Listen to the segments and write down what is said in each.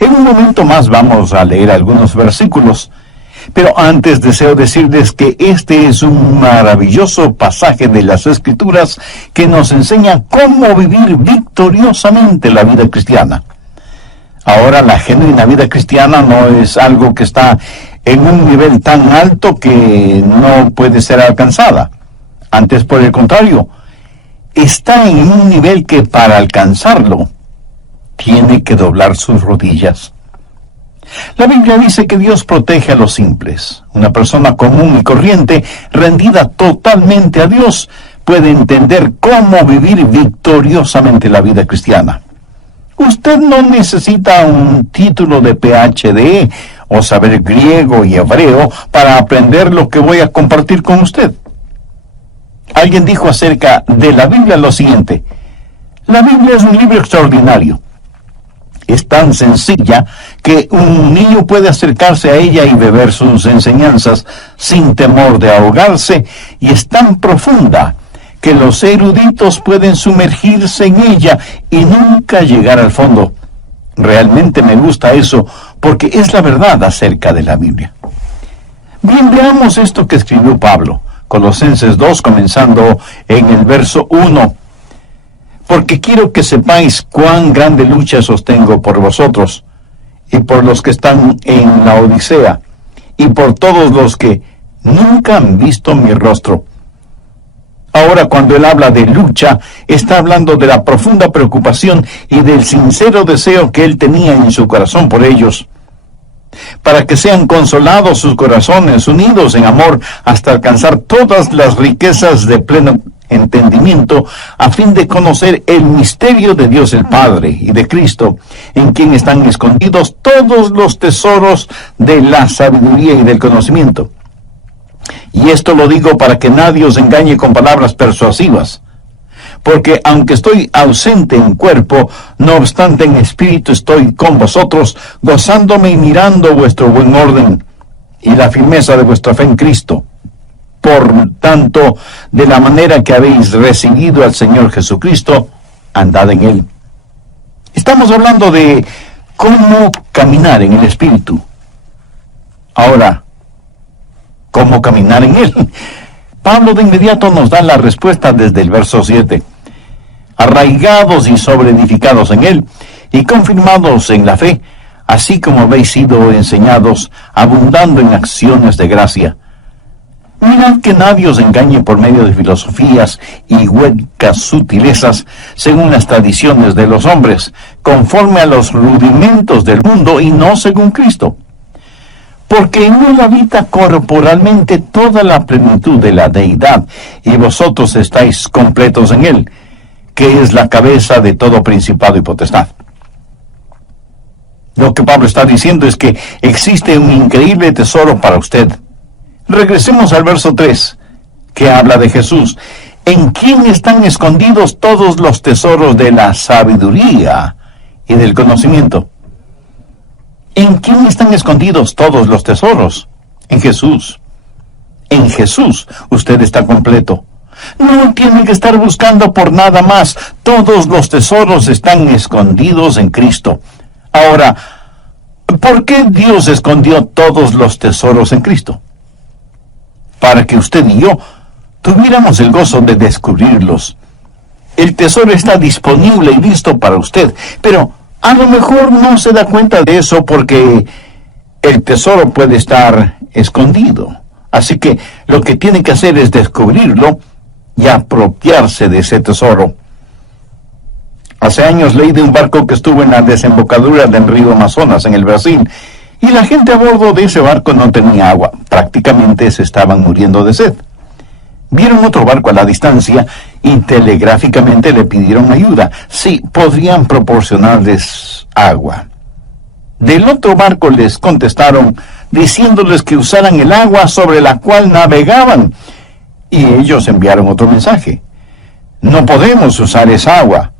En un momento más vamos a leer algunos versículos, pero antes deseo decirles que este es un maravilloso pasaje de las Escrituras que nos enseña cómo vivir victoriosamente la vida cristiana. Ahora, la genuina vida cristiana no es algo que está en un nivel tan alto que no puede ser alcanzada. Antes, por el contrario, está en un nivel que para alcanzarlo tiene que doblar sus rodillas. La Biblia dice que Dios protege a los simples. Una persona común y corriente, rendida totalmente a Dios, puede entender cómo vivir victoriosamente la vida cristiana. Usted no necesita un título de PhD o saber griego y hebreo para aprender lo que voy a compartir con usted. Alguien dijo acerca de la Biblia lo siguiente: la Biblia es un libro extraordinario. Es tan sencilla que un niño puede acercarse a ella y beber sus enseñanzas sin temor de ahogarse, y es tan profunda que los eruditos pueden sumergirse en ella y nunca llegar al fondo. Realmente me gusta eso, porque es la verdad acerca de la Biblia. Bien, veamos esto que escribió Pablo, Colosenses 2, comenzando en el verso 1. Porque quiero que sepáis cuán grande lucha sostengo por vosotros, y por los que están en la Odisea, y por todos los que nunca han visto mi rostro. Ahora, cuando él habla de lucha, está hablando de la profunda preocupación y del sincero deseo que él tenía en su corazón por ellos, para que sean consolados sus corazones, unidos en amor, hasta alcanzar todas las riquezas de pleno entendimiento, a fin de conocer el misterio de Dios el Padre y de Cristo, en quien están escondidos todos los tesoros de la sabiduría y del conocimiento. Y esto lo digo para que nadie os engañe con palabras persuasivas, porque aunque estoy ausente en cuerpo, no obstante en espíritu estoy con vosotros, gozándome y mirando vuestro buen orden y la firmeza de vuestra fe en Cristo. Por tanto, de la manera que habéis recibido al Señor Jesucristo, andad en Él. Estamos hablando de cómo caminar en el Espíritu. Ahora, ¿cómo caminar en Él? Pablo de inmediato nos da la respuesta desde el verso 7. Arraigados y sobreedificados en Él, y confirmados en la fe, así como habéis sido enseñados, abundando en acciones de gracia. Mirad que nadie os engañe por medio de filosofías y huecas sutilezas, según las tradiciones de los hombres, conforme a los rudimentos del mundo y no según Cristo. Porque en él habita corporalmente toda la plenitud de la deidad, y vosotros estáis completos en él, que es la cabeza de todo principado y potestad. Lo que Pablo está diciendo es que existe un increíble tesoro para usted. Regresemos al verso 3, que habla de Jesús, en quien están escondidos todos los tesoros de la sabiduría y del conocimiento. ¿En quién están escondidos todos los tesoros? En Jesús. En Jesús usted está completo. No tiene que estar buscando por nada más. Todos los tesoros están escondidos en Cristo. Ahora, ¿por qué Dios escondió todos los tesoros en Cristo? Para que usted y yo tuviéramos el gozo de descubrirlos. El tesoro está disponible y listo para usted, pero a lo mejor no se da cuenta de eso porque el tesoro puede estar escondido. Así que lo que tiene que hacer es descubrirlo y apropiarse de ese tesoro. Hace años leí de un barco que estuvo en la desembocadura del río Amazonas, en el Brasil, y la gente a bordo de ese barco no tenía agua. Prácticamente se estaban muriendo de sed. Vieron otro barco a la distancia y telegráficamente le pidieron ayuda. Sí, podrían proporcionarles agua. Del otro barco les contestaron diciéndoles que usaran el agua sobre la cual navegaban. Y ellos enviaron otro mensaje. No podemos usar esa agua,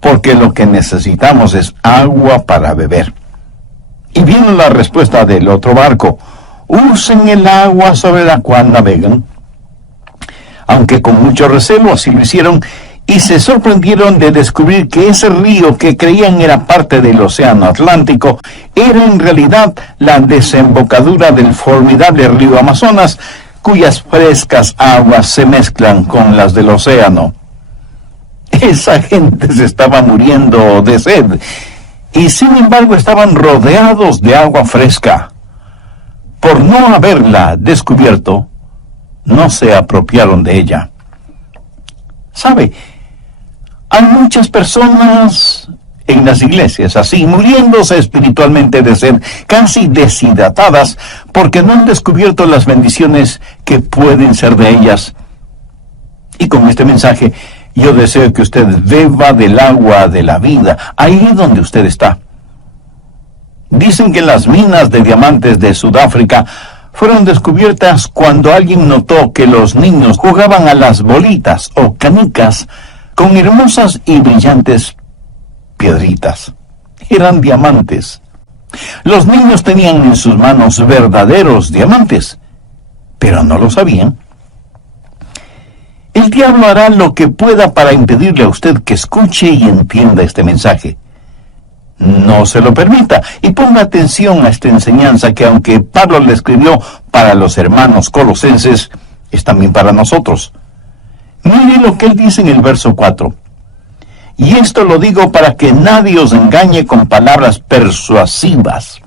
porque lo que necesitamos es agua para beber. Y vino la respuesta del otro barco: usen el agua sobre la cual navegan. Aunque con mucho recelo así lo hicieron, y se sorprendieron de descubrir que ese río que creían era parte del Océano Atlántico era en realidad la desembocadura del formidable río Amazonas, cuyas frescas aguas se mezclan con las del océano. Esa gente se estaba muriendo de sed, y sin embargo estaban rodeados de agua fresca. Por no haberla descubierto, no se apropiaron de ella. ¿Sabe? Hay muchas personas en las iglesias así, muriéndose espiritualmente de sed, casi deshidratadas, porque no han descubierto las bendiciones que pueden ser de ellas. Y con este mensaje, yo deseo que usted beba del agua de la vida, ahí donde usted está. Dicen que las minas de diamantes de Sudáfrica fueron descubiertas cuando alguien notó que los niños jugaban a las bolitas o canicas con hermosas y brillantes piedritas. Eran diamantes. Los niños tenían en sus manos verdaderos diamantes, pero no lo sabían. El diablo hará lo que pueda para impedirle a usted que escuche y entienda este mensaje. No se lo permita y ponga atención a esta enseñanza que, aunque Pablo le escribió para los hermanos colosenses, es también para nosotros. Mire lo que él dice en el verso 4. Y esto lo digo para que nadie os engañe con palabras persuasivas.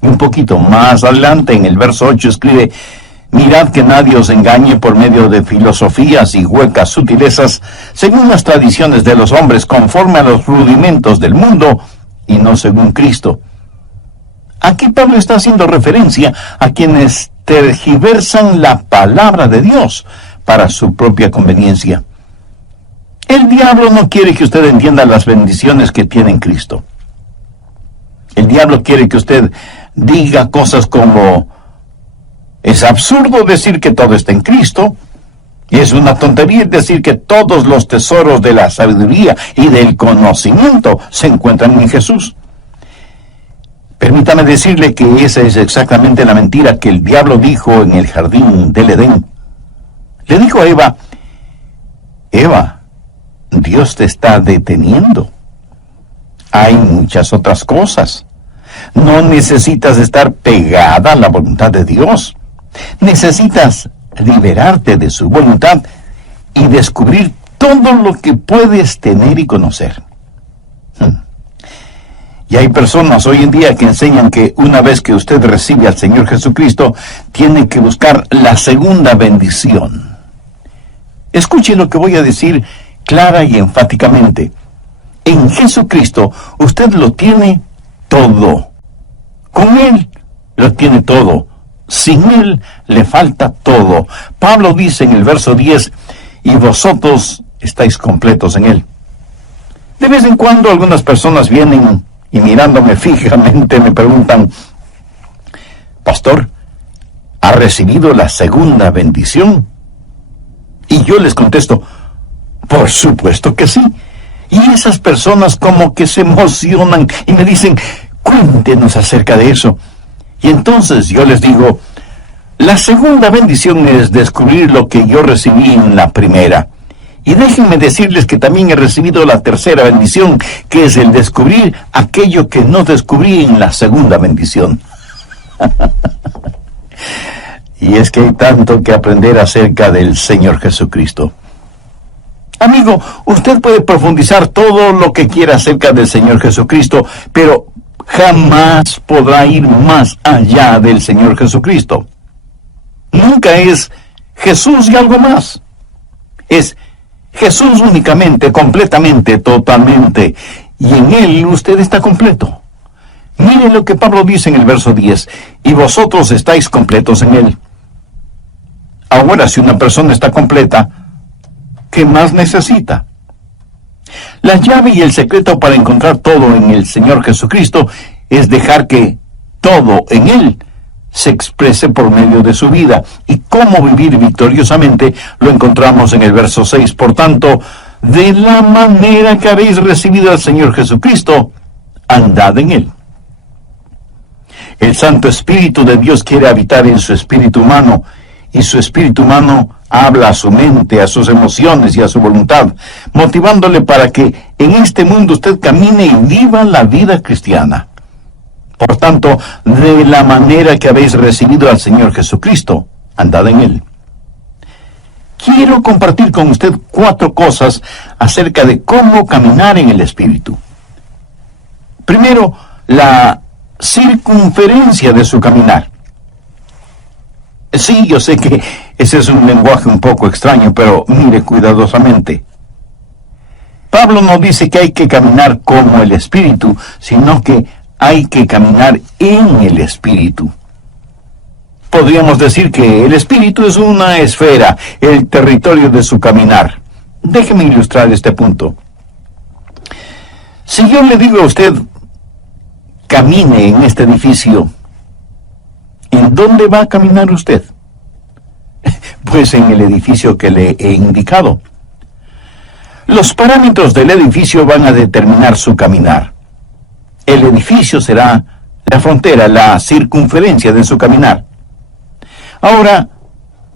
Y un poquito más adelante, en el verso 8, escribe: mirad que nadie os engañe por medio de filosofías y huecas sutilezas, según las tradiciones de los hombres, conforme a los rudimentos del mundo, y no según Cristo. Aquí Pablo está haciendo referencia a quienes tergiversan la palabra de Dios para su propia conveniencia. El diablo no quiere que usted entienda las bendiciones que tiene en Cristo. El diablo quiere que usted diga cosas como: es absurdo decir que todo está en Cristo, y es una tontería decir que todos los tesoros de la sabiduría y del conocimiento se encuentran en Jesús. Permítame decirle que esa es exactamente la mentira que el diablo dijo en el jardín del Edén. Le dijo a Eva: Eva, Dios te está deteniendo. Hay muchas otras cosas. No necesitas estar pegada a la voluntad de Dios. Necesitas liberarte de su voluntad y descubrir todo lo que puedes tener y conocer. Y hay personas hoy en día que enseñan que una vez que usted recibe al Señor Jesucristo, tiene que buscar la segunda bendición. Escuche lo que voy a decir clara y enfáticamente. En Jesucristo usted lo tiene todo. Con Él lo tiene todo. Sin Él le falta todo. Pablo dice en el verso 10, y vosotros estáis completos en Él. De vez en cuando algunas personas vienen y mirándome fijamente me preguntan: Pastor, ¿ha recibido la segunda bendición? Y yo les contesto: por supuesto que sí. Y esas personas como que se emocionan y me dicen: cuéntenos acerca de eso. Y entonces yo les digo: la segunda bendición es descubrir lo que yo recibí en la primera. Y déjenme decirles que también he recibido la tercera bendición, que es el descubrir aquello que no descubrí en la segunda bendición. Y es que hay tanto que aprender acerca del Señor Jesucristo. Amigo, usted puede profundizar todo lo que quiera acerca del Señor Jesucristo, pero jamás podrá ir más allá del Señor Jesucristo. Nunca es Jesús y algo más. Es Jesús únicamente, completamente, totalmente. Y en Él usted está completo. Miren lo que Pablo dice en el verso 10. Y vosotros estáis completos en Él. Ahora, si una persona está completa, ¿qué más necesita? La llave y el secreto para encontrar todo en el Señor Jesucristo es dejar que todo en Él se exprese por medio de su vida. Y cómo vivir victoriosamente lo encontramos en el verso 6. Por tanto, de la manera que habéis recibido al Señor Jesucristo, andad en Él. El Santo Espíritu de Dios quiere habitar en su espíritu humano, y su espíritu humano habla a su mente, a sus emociones y a su voluntad, motivándole para que en este mundo usted camine y viva la vida cristiana. Por tanto, de la manera que habéis recibido al Señor Jesucristo, andad en Él. Quiero compartir con usted 4 cosas acerca de cómo caminar en el Espíritu. Primero, la circunferencia de su caminar. Sí, yo sé que ese es un lenguaje un poco extraño, pero mire cuidadosamente. Pablo no dice que hay que caminar como el Espíritu, sino que hay que caminar en el Espíritu. Podríamos decir que el Espíritu es una esfera, el territorio de su caminar. Déjeme ilustrar este punto. Si yo le digo a usted, camine en este edificio, ¿en dónde va a caminar usted? Pues en el edificio que le he indicado. Los parámetros del edificio van a determinar su caminar. El edificio será la frontera, la circunferencia de su caminar. Ahora,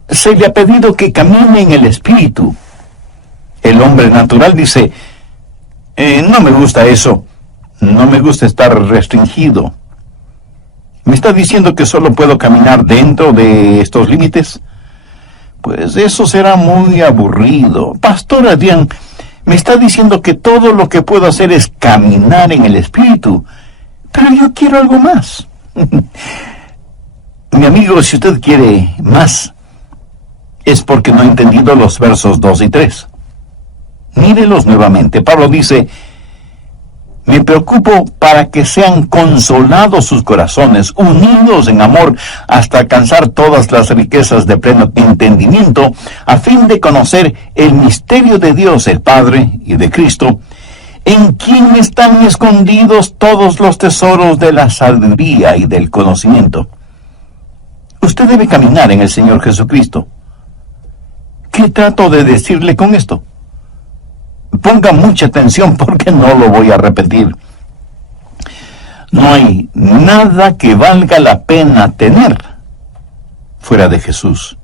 se le ha pedido que camine en el Espíritu. El hombre natural dice, no me gusta eso, no me gusta estar restringido. ¿Me está diciendo que solo puedo caminar dentro de estos límites? Pues eso será muy aburrido. Pastor Adrián, me está diciendo que todo lo que puedo hacer es caminar en el Espíritu, pero yo quiero algo más. Mi amigo, si usted quiere más, es porque no ha entendido los versos 2 y 3. Mírelos nuevamente. Pablo dice, me preocupo para que sean consolados sus corazones, unidos en amor, hasta alcanzar todas las riquezas de pleno entendimiento, a fin de conocer el misterio de Dios, el Padre, y de Cristo, en quien están escondidos todos los tesoros de la sabiduría y del conocimiento. Usted debe caminar en el Señor Jesucristo. ¿Qué trato de decirle con esto? Ponga mucha atención porque no lo voy a repetir. No hay nada que valga la pena tener fuera de Jesús.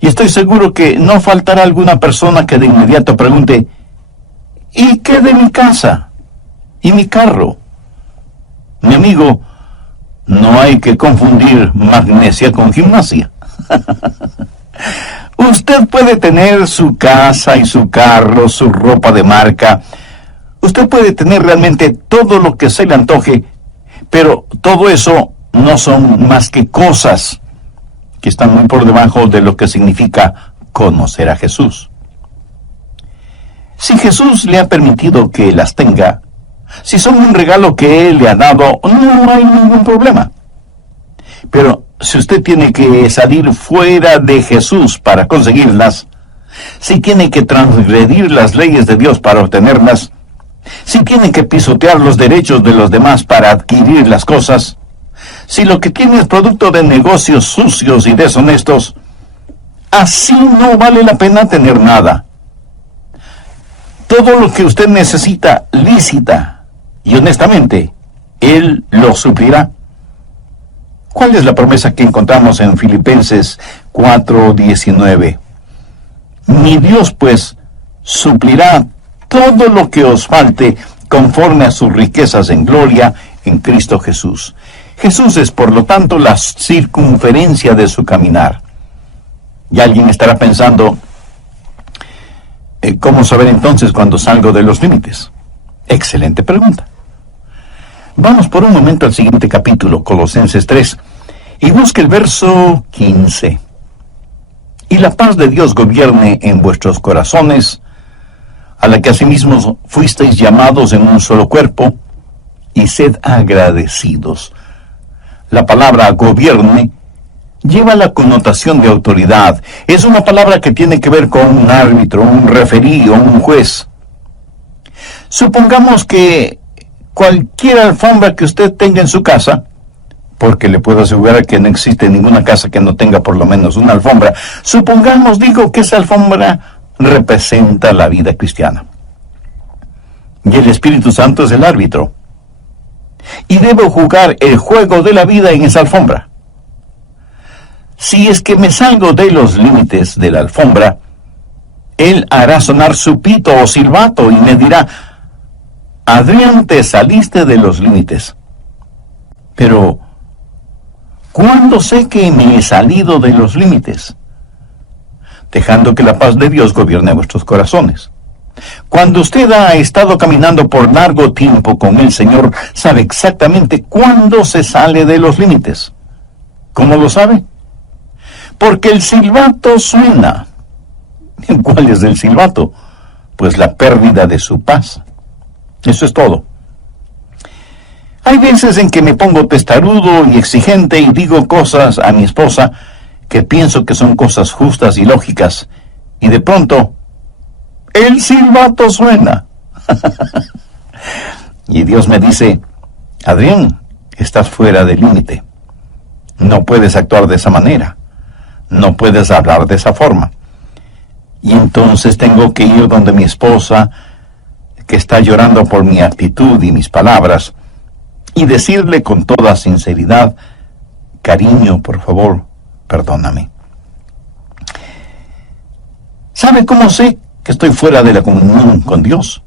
Y estoy seguro que no faltará alguna persona que de inmediato pregunte, ¿y qué de mi casa? ¿Y mi carro? Mi amigo, no hay que confundir magnesia con gimnasia. Usted puede tener su casa y su carro, su ropa de marca. Usted puede tener realmente todo lo que se le antoje, pero todo eso no son más que cosas que están muy por debajo de lo que significa conocer a Jesús. Si Jesús le ha permitido que las tenga, si son un regalo que Él le ha dado, no hay ningún problema. Pero si usted tiene que salir fuera de Jesús para conseguirlas, si tiene que transgredir las leyes de Dios para obtenerlas, si tiene que pisotear los derechos de los demás para adquirir las cosas, si lo que tiene es producto de negocios sucios y deshonestos, así no vale la pena tener nada. Todo lo que usted necesita lícita y honestamente, Él lo suplirá. ¿Cuál es la promesa que encontramos en Filipenses 4:19? Mi Dios, pues, suplirá todo lo que os falte conforme a sus riquezas en gloria en Cristo Jesús. Jesús es, por lo tanto, la circunferencia de su caminar. Y alguien estará pensando, ¿cómo saber entonces cuando salgo de los límites? Excelente pregunta. Vamos por un momento al siguiente capítulo, Colosenses 3, y busque el verso 15. Y la paz de Dios gobierne en vuestros corazones, a la que asimismo fuisteis llamados en un solo cuerpo, y sed agradecidos. La palabra gobierne lleva la connotación de autoridad. Es una palabra que tiene que ver con un árbitro, un referí o un juez. Supongamos que cualquier alfombra que usted tenga en su casa, porque le puedo asegurar que no existe ninguna casa que no tenga por lo menos una alfombra, supongamos, digo, que esa alfombra representa la vida cristiana. Y el Espíritu Santo es el árbitro. Y debo jugar el juego de la vida en esa alfombra. Si es que me salgo de los límites de la alfombra, Él hará sonar su pito o silbato y me dirá: Adrián, te saliste de los límites. Pero, ¿cuándo sé que me he salido de los límites? Dejando que la paz de Dios gobierne vuestros corazones. Cuando usted ha estado caminando por largo tiempo con el Señor, sabe exactamente cuándo se sale de los límites. ¿Cómo lo sabe? Porque el silbato suena. ¿Cuál es el silbato? Pues la pérdida de su paz. Eso es todo. Hay veces en que me pongo testarudo y exigente y digo cosas a mi esposa que pienso que son cosas justas y lógicas, y de pronto el silbato suena. Y Dios me dice: Adrián, estás fuera del límite. No puedes actuar de esa manera. No puedes hablar de esa forma. Y entonces tengo que ir donde mi esposa, que está llorando por mi actitud y mis palabras, y decirle con toda sinceridad: cariño, por favor, perdóname. ¿Sabe cómo sé que estoy fuera de la comunión con Dios?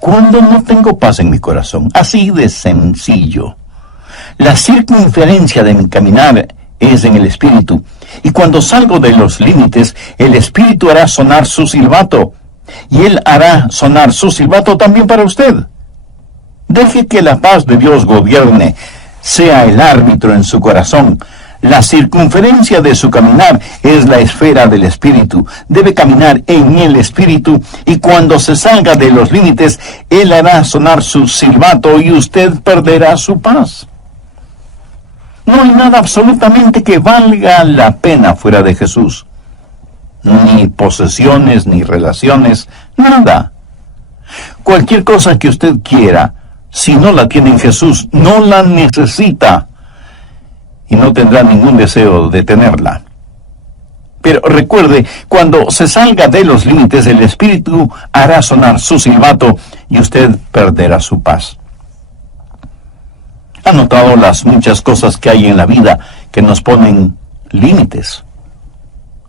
Cuando no tengo paz en mi corazón. Así de sencillo. La circunferencia de mi caminar es en el Espíritu, y cuando salgo de los límites, el Espíritu hará sonar su silbato, y Él hará sonar su silbato también para usted. Deje que la paz de Dios gobierne, sea el árbitro en su corazón. La circunferencia de su caminar es la esfera del Espíritu. Debe caminar en el Espíritu, y cuando se salga de los límites, Él hará sonar su silbato y usted perderá su paz. No hay nada absolutamente que valga la pena fuera de Jesús. Ni posesiones, ni relaciones, nada. Cualquier cosa que usted quiera, si no la tiene en Jesús, no la necesita, y no tendrá ningún deseo de tenerla. Pero recuerde, cuando se salga de los límites, el Espíritu hará sonar su silbato y usted perderá su paz. ¿Ha notado las muchas cosas que hay en la vida que nos ponen límites?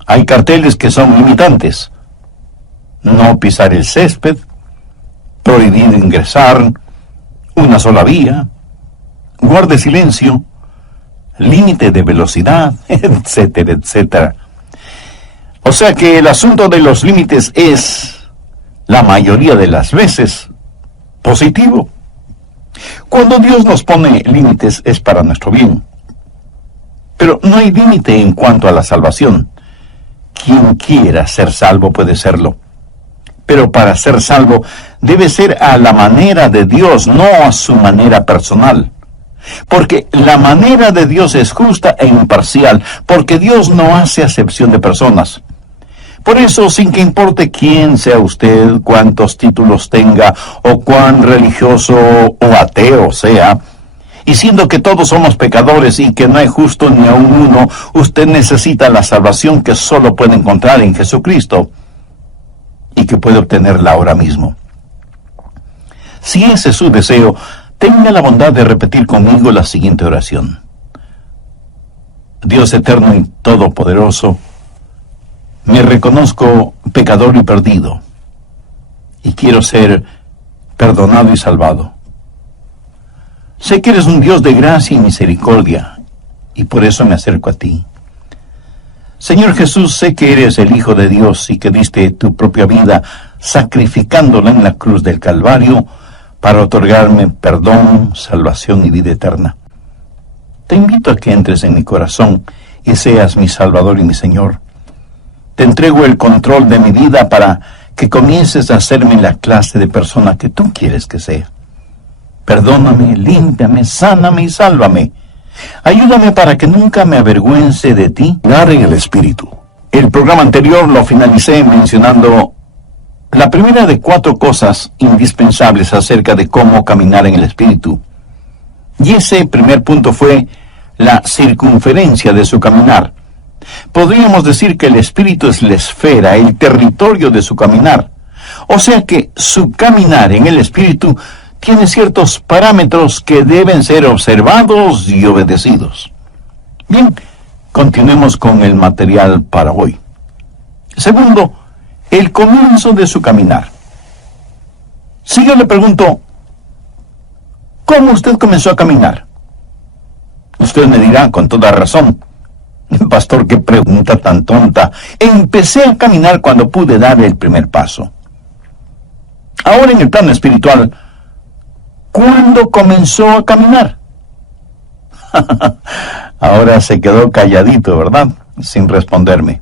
Hay carteles que son limitantes. No pisar el césped, prohibido ingresar, una sola vía, guarde silencio, límite de velocidad, etcétera, etcétera. O sea que el asunto de los límites es, la mayoría de las veces, positivo. Cuando Dios nos pone límites es para nuestro bien. Pero no hay límite en cuanto a la salvación. Quien quiera ser salvo puede serlo. Pero para ser salvo debe ser a la manera de Dios, no a su manera personal. Porque la manera de Dios es justa e imparcial, porque Dios no hace acepción de personas. Por eso, sin que importe quién sea usted, cuántos títulos tenga, o cuán religioso o ateo sea, y siendo que todos somos pecadores y que no hay justo ni aun uno, usted necesita la salvación que solo puede encontrar en Jesucristo, y que puede obtenerla ahora mismo. Si ese es su deseo, tenga la bondad de repetir conmigo la siguiente oración. Dios eterno y todopoderoso, me reconozco pecador y perdido, y quiero ser perdonado y salvado. Sé que eres un Dios de gracia y misericordia, y por eso me acerco a ti. Señor Jesús, sé que eres el Hijo de Dios y que diste tu propia vida sacrificándola en la cruz del Calvario para otorgarme perdón, salvación y vida eterna. Te invito a que entres en mi corazón y seas mi Salvador y mi Señor. Te entrego el control de mi vida para que comiences a hacerme la clase de persona que tú quieres que sea. Perdóname, límpiame, sáname y sálvame. Ayúdame para que nunca me avergüence de ti. Dar en el Espíritu. El programa anterior lo finalicé mencionando la primera de 4 cosas indispensables acerca de cómo caminar en el Espíritu. Y ese primer punto fue la circunferencia de su caminar. Podríamos decir que el Espíritu es la esfera, el territorio de su caminar. O sea que su caminar en el Espíritu tiene ciertos parámetros que deben ser observados y obedecidos. Bien, Continuemos con el material para hoy. Segundo, el comienzo de su caminar. Si yo le pregunto, ¿cómo usted comenzó a caminar? Usted me dirá con toda razón, pastor, qué pregunta tan tonta. Empecé a caminar cuando pude dar el primer paso. Ahora en el plano espiritual, ¿cuándo comenzó a caminar? Ahora se quedó calladito, ¿verdad? Sin responderme.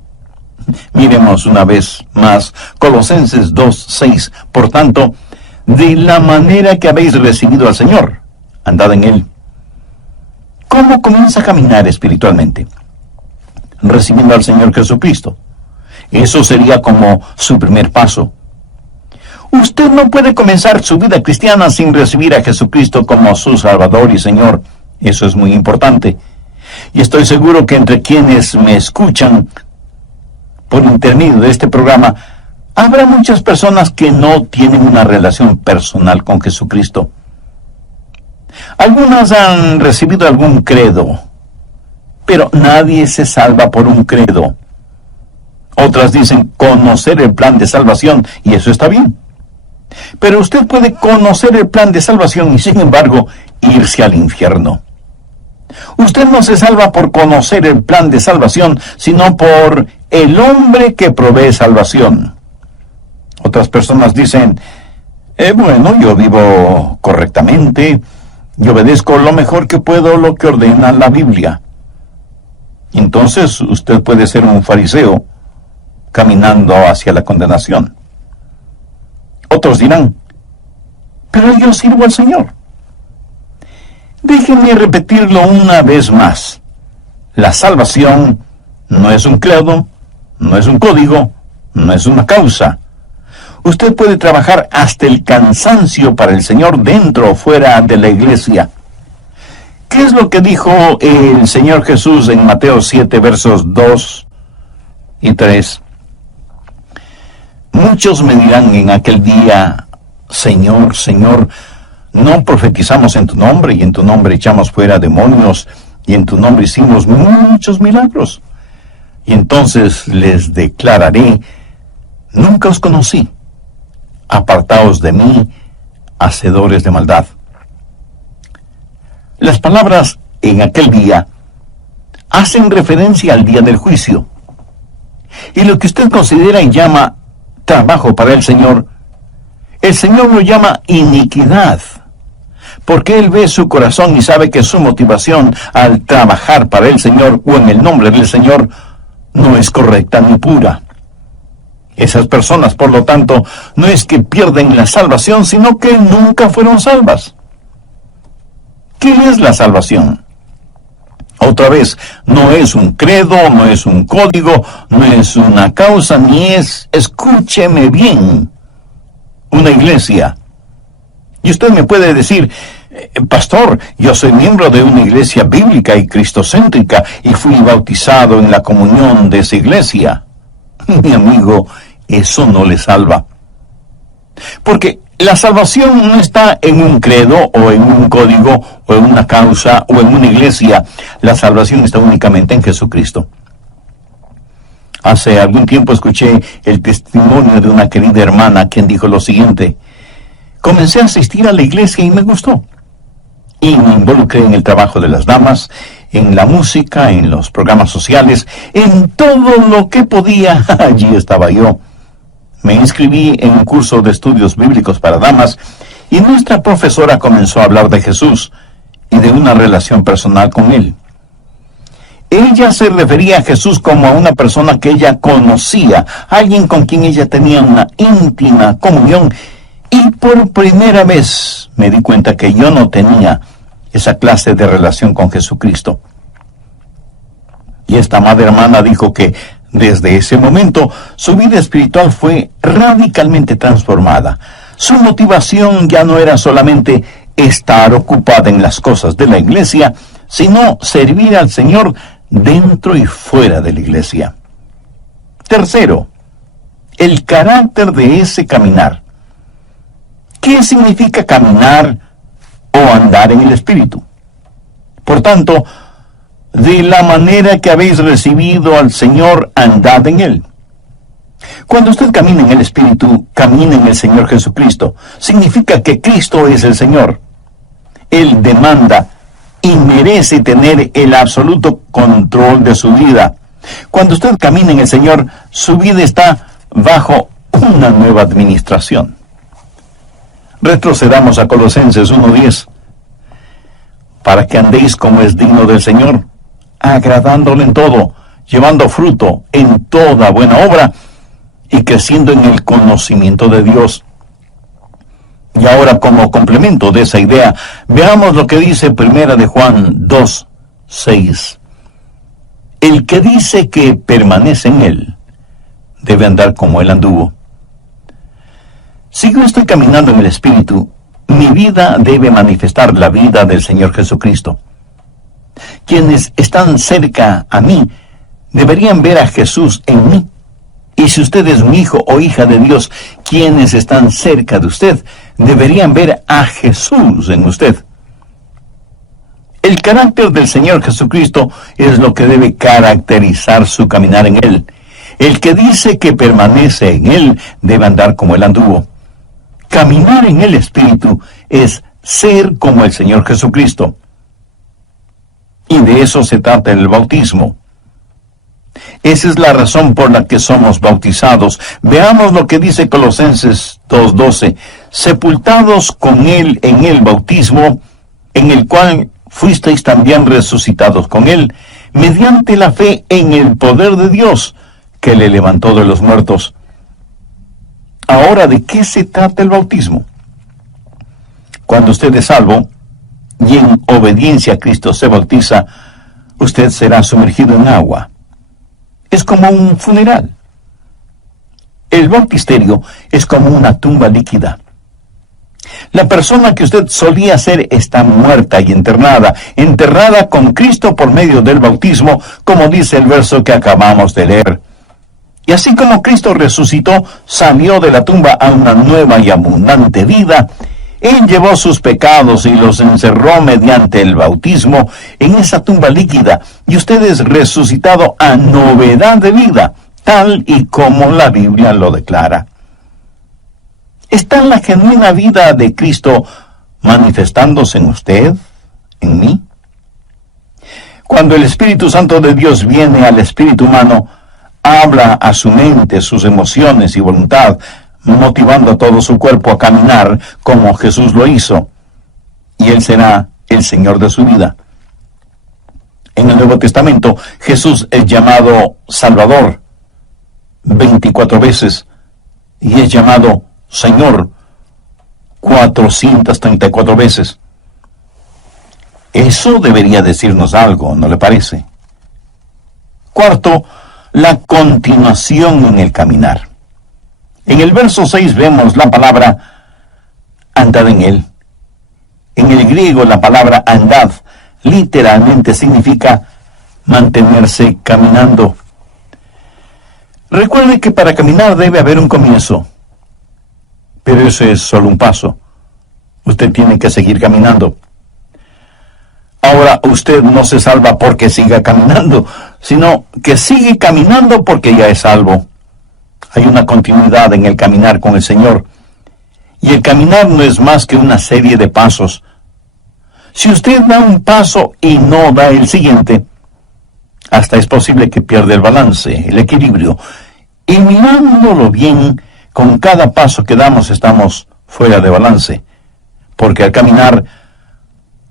Miremos una vez más Colosenses 2:6. Por tanto, de la manera que habéis recibido al Señor, andad en Él. ¿Cómo comienza a caminar espiritualmente? Recibiendo al Señor Jesucristo. Eso sería como su primer paso. Usted no puede comenzar su vida cristiana sin recibir a Jesucristo como su Salvador y Señor. Eso es muy importante. Y estoy seguro que entre quienes me escuchan por intermedio de este programa, habrá muchas personas que no tienen una relación personal con Jesucristo. Algunas han recibido algún credo, pero nadie se salva por un credo. Otras dicen conocer el plan de salvación, y eso está bien. Pero usted puede conocer el plan de salvación y, sin embargo, irse al infierno. Usted no se salva por conocer el plan de salvación, sino por el hombre que provee salvación. Otras personas dicen, bueno, yo vivo correctamente, yo obedezco lo mejor que puedo lo que ordena la Biblia. Entonces usted puede ser un fariseo caminando hacia la condenación. Otros dirán, pero yo sirvo al Señor. Déjenme repetirlo una vez más. La salvación no es un credo, no es un código, no es una causa. Usted puede trabajar hasta el cansancio para el Señor dentro o fuera de la iglesia. ¿Qué es lo que dijo el Señor Jesús en Mateo 7, versos 2 y 3? Muchos me dirán en aquel día, Señor, Señor, ¿no profetizamos en tu nombre, y en tu nombre echamos fuera demonios, y en tu nombre hicimos muchos milagros? Y entonces les declararé, nunca os conocí, apartaos de mí, hacedores de maldad. Las palabras en aquel día hacen referencia al día del juicio. Y lo que usted considera y llama trabajo para el Señor lo llama iniquidad, porque Él ve su corazón y sabe que su motivación al trabajar para el Señor o en el nombre del Señor no es correcta ni pura. Esas personas, por lo tanto, no es que pierden la salvación, sino que nunca fueron salvas. ¿Qué es la salvación? Otra vez, no es un credo, no es un código, no es una causa, ni es, escúcheme bien, una iglesia. Y usted me puede decir, pastor, yo soy miembro de una iglesia bíblica y cristocéntrica y fui bautizado en la comunión de esa iglesia. Mi amigo, eso no le salva. Porque la salvación no está en un credo o en un código o en una causa o en una iglesia. La salvación está únicamente en Jesucristo. Hace algún tiempo escuché el testimonio de una querida hermana quien dijo lo siguiente: comencé a asistir a la iglesia y me gustó. Y me involucré en el trabajo de las damas, en la música, en los programas sociales, en todo lo que podía. Allí estaba yo. Me inscribí en un curso de estudios bíblicos para damas y nuestra profesora comenzó a hablar de Jesús y de una relación personal con Él. Ella se refería a Jesús como a una persona que ella conocía, alguien con quien ella tenía una íntima comunión, y por primera vez me di cuenta que yo no tenía esa clase de relación con Jesucristo. Y esta madre hermana dijo que desde ese momento su vida espiritual fue radicalmente transformada. Su motivación ya no era solamente estar ocupada en las cosas de la iglesia, sino servir al Señor dentro y fuera de la iglesia. Tercero, el carácter de ese caminar. ¿Qué significa caminar o andar en el Espíritu? Por tanto, de la manera que habéis recibido al Señor, andad en Él. Cuando usted camina en el Espíritu, camina en el Señor Jesucristo. Significa que Cristo es el Señor. Él demanda y merece tener el absoluto control de su vida. Cuando usted camina en el Señor, su vida está bajo una nueva administración. Retrocedamos a Colosenses 1:10. Para que andéis como es digno del Señor, agradándole en todo, llevando fruto en toda buena obra y creciendo en el conocimiento de Dios. Y ahora, como complemento de esa idea, veamos lo que dice 1 de Juan 2:6. El que dice que permanece en Él, debe andar como Él anduvo. Si yo estoy caminando en el Espíritu, mi vida debe manifestar la vida del Señor Jesucristo. Quienes están cerca a mí deberían ver a Jesús en mí. Y si usted es un hijo o hija de Dios, quienes están cerca de usted deberían ver a Jesús en usted. El carácter del Señor Jesucristo es lo que debe caracterizar su caminar en Él. El que dice que permanece en Él debe andar como Él anduvo. Caminar en el Espíritu es ser como el Señor Jesucristo. Y de eso se trata el bautismo. Esa es la razón por la que somos bautizados. Veamos lo que dice Colosenses 2:12. Sepultados con Él en el bautismo, en el cual fuisteis también resucitados con Él, mediante la fe en el poder de Dios, que le levantó de los muertos. Ahora, ¿de qué se trata el bautismo? Cuando usted es salvo y en obediencia a Cristo se bautiza, usted será sumergido en agua. Es como un funeral. El bautisterio es como una tumba líquida. La persona que usted solía ser está muerta y enterrada con Cristo por medio del bautismo, como dice el verso que acabamos de leer. Y así como Cristo resucitó, salió de la tumba a una nueva y abundante vida, Él llevó sus pecados y los encerró mediante el bautismo en esa tumba líquida, y usted es resucitado a novedad de vida, tal y como la Biblia lo declara. ¿Está la genuina vida de Cristo manifestándose en usted, en mí? Cuando el Espíritu Santo de Dios viene al espíritu humano, habla a su mente, sus emociones y voluntad, motivando a todo su cuerpo a caminar como Jesús lo hizo, y Él será el Señor de su vida. En el Nuevo Testamento, Jesús es llamado Salvador 24 veces, y es llamado Señor 434 veces. Eso debería decirnos algo, ¿no le parece? Cuarto, la continuación en el caminar. En el verso 6 vemos la palabra andad en Él. En el griego la palabra andad literalmente significa mantenerse caminando. Recuerde que para caminar debe haber un comienzo, pero eso es solo un paso. Usted tiene que seguir caminando. Ahora, usted no se salva porque siga caminando, sino que sigue caminando porque ya es salvo. Hay una continuidad en el caminar con el Señor. Y el caminar no es más que una serie de pasos. Si usted da un paso y no da el siguiente, hasta es posible que pierda el balance, el equilibrio. Y mirándolo bien, con cada paso que damos estamos fuera de balance. Porque al caminar,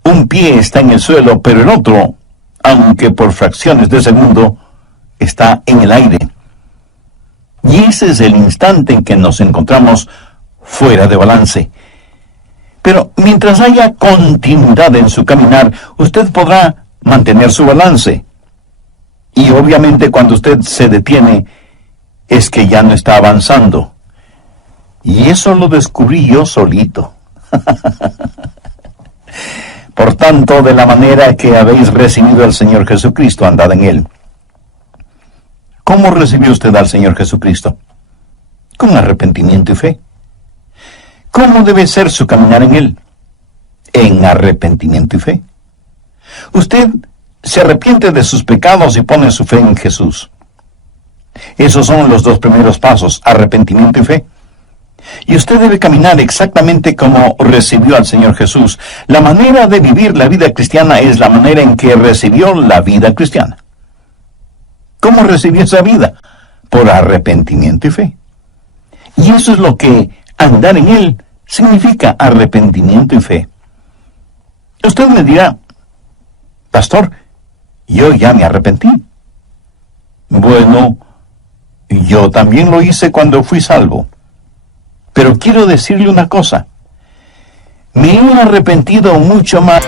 un pie está en el suelo, pero el otro, aunque por fracciones de segundo, está en el aire. Y ese es el instante en que nos encontramos fuera de balance. Pero mientras haya continuidad en su caminar, usted podrá mantener su balance. Y obviamente cuando usted se detiene, es que ya no está avanzando. Y eso lo descubrí yo solito. Por tanto, de la manera que habéis recibido al Señor Jesucristo, andad en Él. ¿Cómo recibió usted al Señor Jesucristo? Con arrepentimiento y fe. ¿Cómo debe ser su caminar en Él? En arrepentimiento y fe. Usted se arrepiente de sus pecados y pone su fe en Jesús. Esos son los dos primeros pasos, arrepentimiento y fe. Y usted debe caminar exactamente como recibió al Señor Jesús. La manera de vivir la vida cristiana es la manera en que recibió la vida cristiana. ¿Cómo recibió esa vida? Por arrepentimiento y fe. Y eso es lo que andar en Él significa, arrepentimiento y fe. Usted me dirá, pastor, yo ya me arrepentí. Bueno, yo también lo hice cuando fui salvo. Pero quiero decirle una cosa. Me he arrepentido mucho más.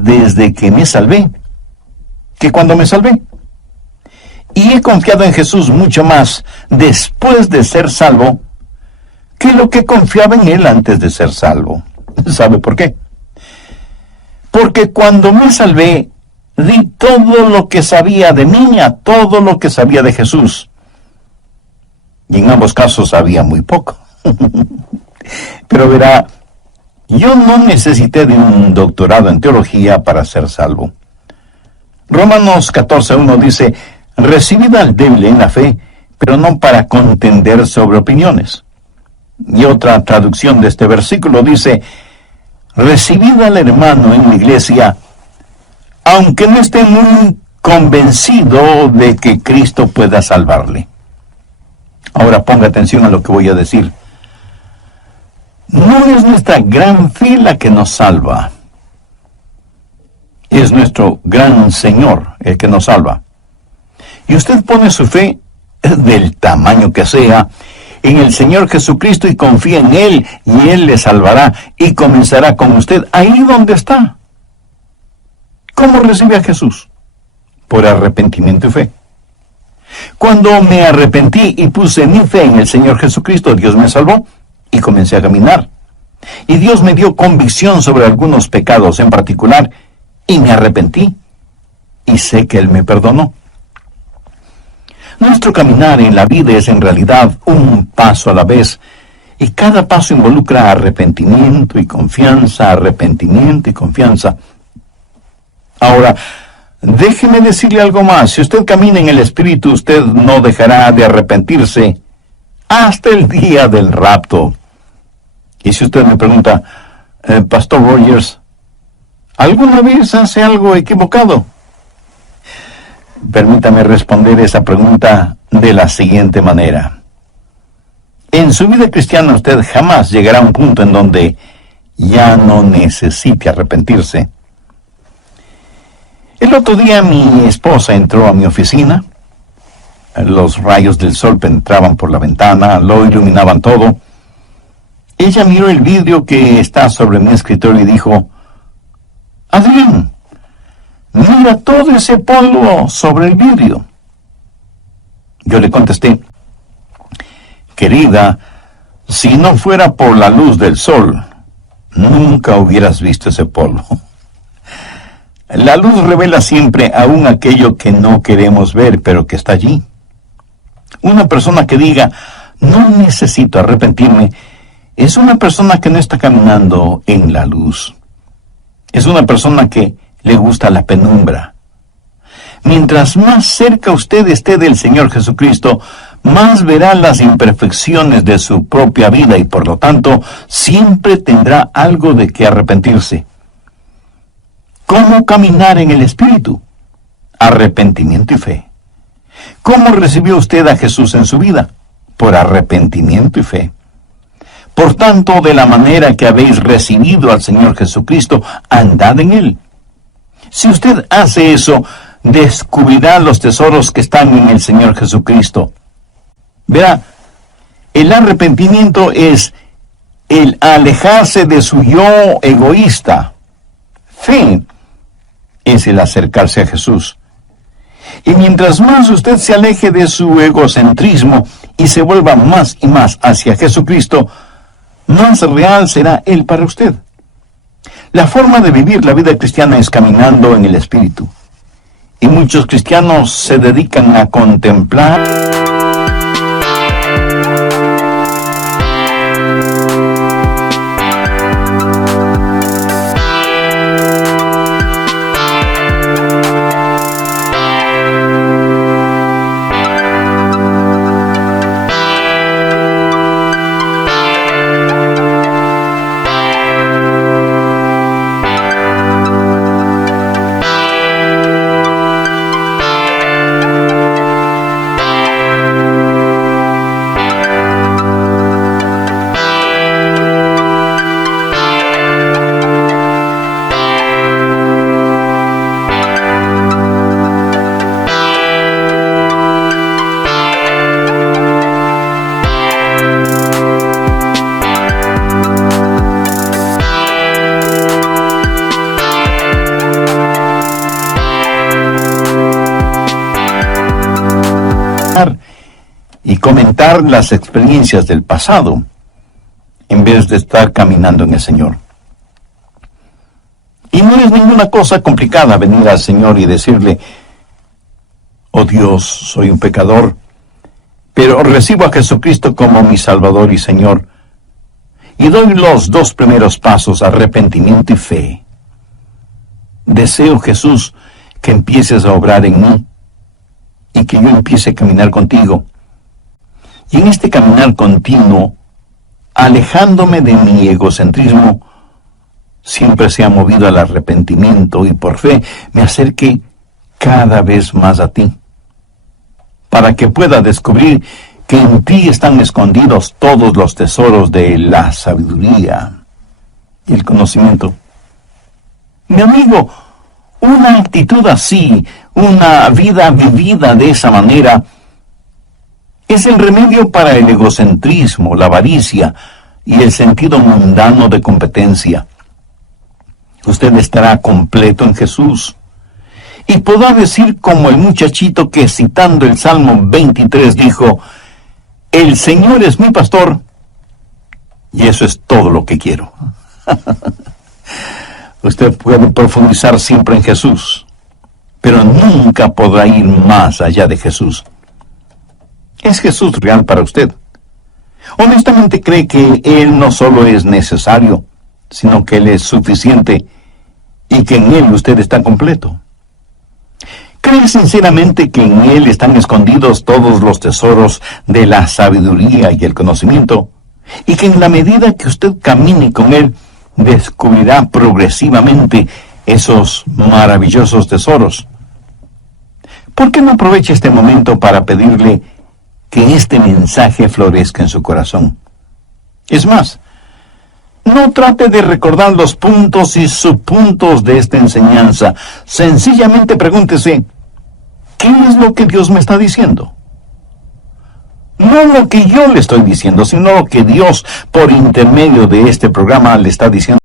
Desde que me salvé, que cuando me salvé. Y he confiado en Jesús mucho más después de ser salvo que lo que confiaba en Él antes de ser salvo. ¿Sabe por qué? Porque cuando me salvé, di todo lo que sabía de mí a todo lo que sabía de Jesús. Y en ambos casos sabía muy poco. Pero verá, yo no necesité de un doctorado en teología para ser salvo. Romanos 14:1 dice, recibid al débil en la fe, pero no para contender sobre opiniones. Y otra traducción de este versículo dice, recibid al hermano en la iglesia, aunque no esté muy convencido de que Cristo pueda salvarle. Ahora ponga atención a lo que voy a decir. No es nuestra gran fe la que nos salva. Es nuestro gran Señor el que nos salva. Y usted pone su fe, del tamaño que sea, en el Señor Jesucristo y confía en Él, y Él le salvará y comenzará con usted ahí donde está. ¿Cómo recibe a Jesús? Por arrepentimiento y fe. Cuando me arrepentí y puse mi fe en el Señor Jesucristo, Dios me salvó y comencé a caminar. Y Dios me dio convicción sobre algunos pecados en particular, y me arrepentí, y sé que Él me perdonó. Nuestro caminar en la vida es en realidad un paso a la vez, y cada paso involucra arrepentimiento y confianza, arrepentimiento y confianza. Ahora, déjeme decirle algo más. Si usted camina en el Espíritu, usted no dejará de arrepentirse hasta el día del rapto. Y si usted me pregunta, Pastor Rogers, ¿alguna vez hace algo equivocado? Permítame responder esa pregunta de la siguiente manera. En su vida cristiana usted jamás llegará a un punto en donde ya no necesite arrepentirse. El otro día mi esposa entró a mi oficina. Los rayos del sol penetraban por la ventana, lo iluminaban todo. Ella miró el vidrio que está sobre mi escritorio y dijo, Adrián, mira todo ese polvo sobre el vidrio. Yo le contesté, querida, si no fuera por la luz del sol, nunca hubieras visto ese polvo. La luz revela siempre aún aquello que no queremos ver, pero que está allí. Una persona que diga, no necesito arrepentirme, es una persona que no está caminando en la luz. Es una persona que le gusta la penumbra. Mientras más cerca usted esté del Señor Jesucristo, más verá las imperfecciones de su propia vida y por lo tanto siempre tendrá algo de que arrepentirse. ¿Cómo caminar en el Espíritu? arrepentimiento y fe. ¿Cómo recibió usted a Jesús en su vida? Por arrepentimiento y fe. Por tanto, de la manera que habéis recibido al Señor Jesucristo, andad en Él. Si usted hace eso, descubrirá los tesoros que están en el Señor Jesucristo. Verá, el arrepentimiento es el alejarse de su yo egoísta. Fe es el acercarse a Jesús. Y mientras más usted se aleje de su egocentrismo y se vuelva más y más hacia Jesucristo, más real será Él para usted. La forma de vivir la vida cristiana es caminando en el Espíritu. Y muchos cristianos se dedican a contemplar y comentar las experiencias del pasado, en vez de estar caminando en el Señor. Y no es ninguna cosa complicada venir al Señor y decirle: oh Dios, soy un pecador, pero recibo a Jesucristo como mi Salvador y Señor, y doy los 2 primeros pasos, arrepentimiento y fe. Deseo, Jesús, que empieces a obrar en mí, y que yo empiece a caminar contigo. Y en este caminar continuo, alejándome de mi egocentrismo, siempre sea movido al arrepentimiento y por fe me acerque cada vez más a ti, para que pueda descubrir que en ti están escondidos todos los tesoros de la sabiduría y el conocimiento. Mi amigo, una actitud así, una vida vivida de esa manera, es el remedio para el egocentrismo, la avaricia y el sentido mundano de competencia. Usted estará completo en Jesús y podrá decir como el muchachito que, citando el Salmo 23, dijo: el Señor es mi pastor y eso es todo lo que quiero. Usted puede profundizar siempre en Jesús, pero nunca podrá ir más allá de Jesús. ¿Es Jesús real para usted? ¿Honestamente cree que Él no solo es necesario, sino que Él es suficiente y que en Él usted está completo? ¿Cree sinceramente que en Él están escondidos todos los tesoros de la sabiduría y el conocimiento? Y que en la medida que usted camine con Él, descubrirá progresivamente esos maravillosos tesoros. ¿Por qué no aprovecha este momento para pedirle que este mensaje florezca en su corazón? Es más, no trate de recordar los puntos y subpuntos de esta enseñanza. Sencillamente pregúntese: ¿qué es lo que Dios me está diciendo? No lo que yo le estoy diciendo, sino lo que Dios, por intermedio de este programa, le está diciendo.